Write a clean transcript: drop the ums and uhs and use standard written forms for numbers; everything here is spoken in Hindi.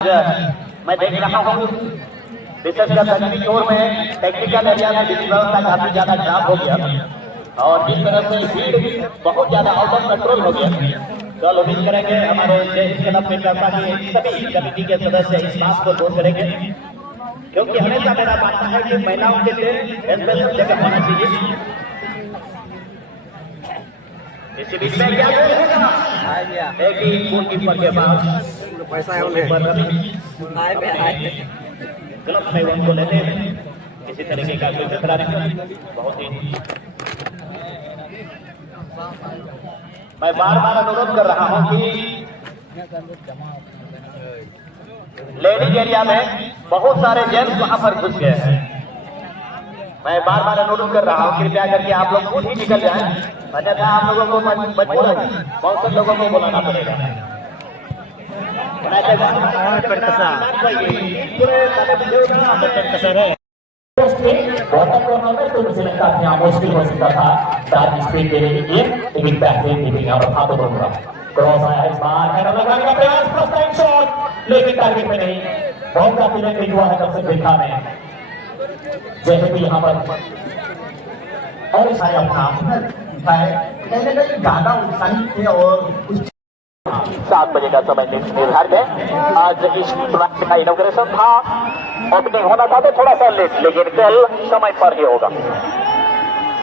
मैं देख रहा हूँ विशेषकर दक्षिणी ओर में टेक्निकल एरिया में विधि व्यवस्था काफी ज्यादा खराब हो गया और जिस तरह से भीड़ बहुत ज्यादा आउट ऑफ कंट्रोल हो गया। कल उम्मीद करेंगे हमारे जय क्लब में कर्ता के सभी कमेटी के सदस्य इस बात को दूर करेंगे, क्योंकि हमेशा मेरा मानना है कि महिलाओं के लिए स्पेशल जगह होना चाहिए। इसी बीच में क्या एक ही गोलकीपर के पास पैसा है उन्हें क्लब में उनको लेते हैं किसी तरीके का कोई खतरा नहीं। बहुत ही मैं बार बार अनुरोध कर रहा हूं कि लेडीज एरिया में बहुत सारे जेंट्स वहां पर घुस गए हैं। मैं बार बार अनुरोध कर रहा हूं कृपया करके आप लोग खुद ही निकल जाएं, अन्यथा आप लोगों को मजबूर बहुत से लोगों को बुलाना पड़ेगा। मुश्किल हो सकता था दादी स्पीड देने के लिए, लेकिन बेहतरीन कीपिंग यहाँ पर हाथों पर क्रॉस आया इस बार हेडर लगाने का प्रयास, फर्स्ट टाइम शॉट लेकिन टारगेट में नहीं। बहुत काफी रन हुआ है दर्शक देखा में जैसे भी यहाँ पर और अपना कहीं ना कहीं ज्यादा उत्साहित थे और 7 बजे का समय निर्धारित है। आज इस टूर्नामेंट का इनॉग्रेशन था, ओपनिंग होना था तो थोड़ा सा लेट, लेकिन कल समय पर ही होगा।